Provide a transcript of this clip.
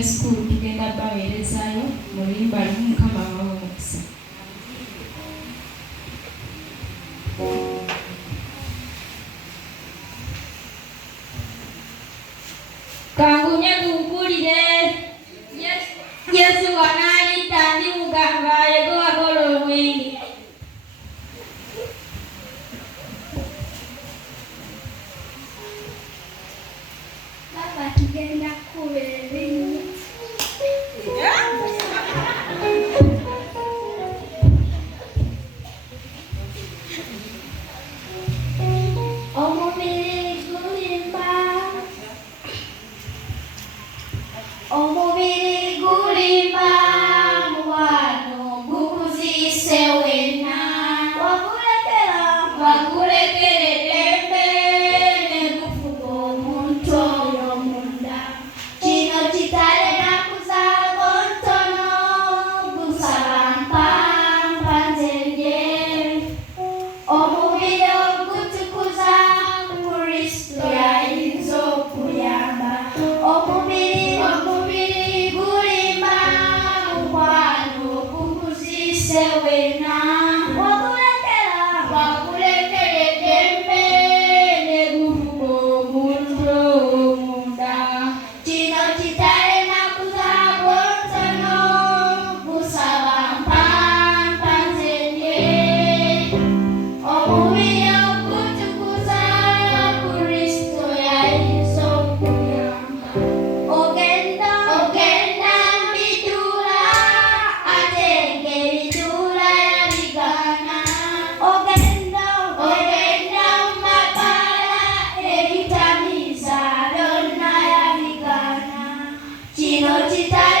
Sunday school tugenda baweerezaayo mu luyimba lumu Mukama abawe omukisa. Kangunya kumpulire Yesu wanayita ndi mugamba yego wakola obwingi. Baba tugenda kubeera ebinyonyi. Omubiri gulimba, omubiri gulimba, mukwano gukuzise wenna. Wakulekera eddembe ne gufuga omuntu oyo munda. Kino kitalina kuzaago ntono, gusaba mpampa nzenje. Omubiri ogutukuza Kristo yayinza okuyamba. Omubiri gulimba, mukwano gukuzise wenna. Wakulekera eddembe ne gufuga omuntu omunda. Kino kitalina kuzaago ntono, gusaba mpampa nzenje. Omubiri ogutukuza Kristo yayinza okuyamba. Ogenda mbiduula ate ng'ebiduula yabigaana. Ogenda mu mabbaala ebitamiiza byonna yabigaana. Kino kitali